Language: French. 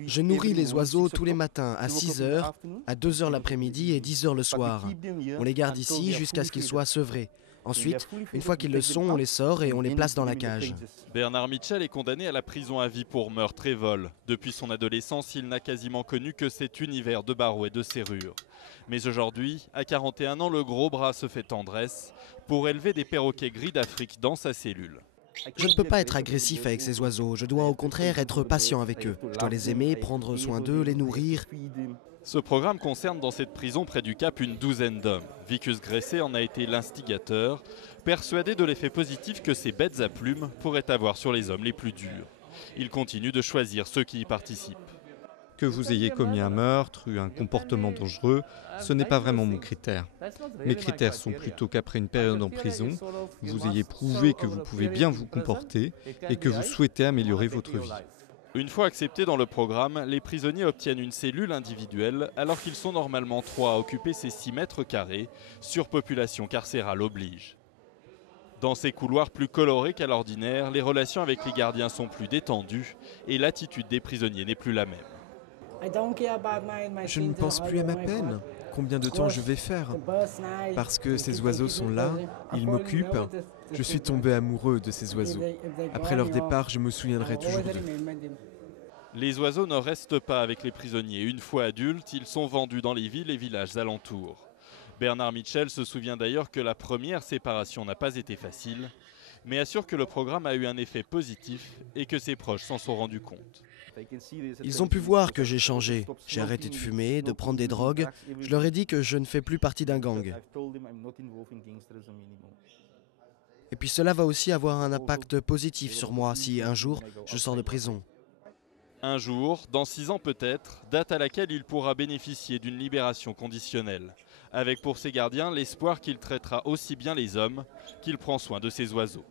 Je nourris les oiseaux tous les matins à 6 heures, à 2 heures l'après-midi et 10 heures le soir. On les garde ici jusqu'à ce qu'ils soient sevrés. Ensuite, une fois qu'ils le sont, on les sort et on les place dans la cage. Bernard Mitchell est condamné à la prison à vie pour meurtre et vol. Depuis son adolescence, il n'a quasiment connu que cet univers de barreaux et de serrures. Mais aujourd'hui, à 41 ans, le gros bras se fait tendresse pour élever des perroquets gris d'Afrique dans sa cellule. Je ne peux pas être agressif avec ces oiseaux, je dois au contraire être patient avec eux. Je dois les aimer, prendre soin d'eux, les nourrir. Ce programme concerne dans cette prison près du Cap une douzaine d'hommes. Vicus Gressé en a été l'instigateur, persuadé de l'effet positif que ces bêtes à plumes pourraient avoir sur les hommes les plus durs. Il continue de choisir ceux qui y participent. Que vous ayez commis un meurtre, eu un comportement dangereux, ce n'est pas vraiment mon critère. Mes critères sont plutôt qu'après une période en prison, vous ayez prouvé que vous pouvez bien vous comporter et que vous souhaitez améliorer votre vie. Une fois acceptés dans le programme, les prisonniers obtiennent une cellule individuelle alors qu'ils sont normalement 3 à occuper ces 6 mètres carrés, surpopulation carcérale oblige. Dans ces couloirs plus colorés qu'à l'ordinaire, les relations avec les gardiens sont plus détendues et l'attitude des prisonniers n'est plus la même. Je ne pense plus à ma peine. Combien de temps je vais faire? Parce que ces oiseaux sont là, ils m'occupent. Je suis tombé amoureux de ces oiseaux. Après leur départ, je me souviendrai toujours d'eux. Les oiseaux ne restent pas avec les prisonniers. Une fois adultes, ils sont vendus dans les villes et villages alentours. Bernard Mitchell se souvient d'ailleurs que la première séparation n'a pas été facile, mais assure que le programme a eu un effet positif et que ses proches s'en sont rendus compte. Ils ont pu voir que j'ai changé. J'ai arrêté de fumer, de prendre des drogues. Je leur ai dit que je ne fais plus partie d'un gang. Et puis cela va aussi avoir un impact positif sur moi si un jour je sors de prison. Un jour, dans 6 ans peut-être, date à laquelle il pourra bénéficier d'une libération conditionnelle, avec pour ses gardiens l'espoir qu'il traitera aussi bien les hommes qu'il prend soin de ses oiseaux.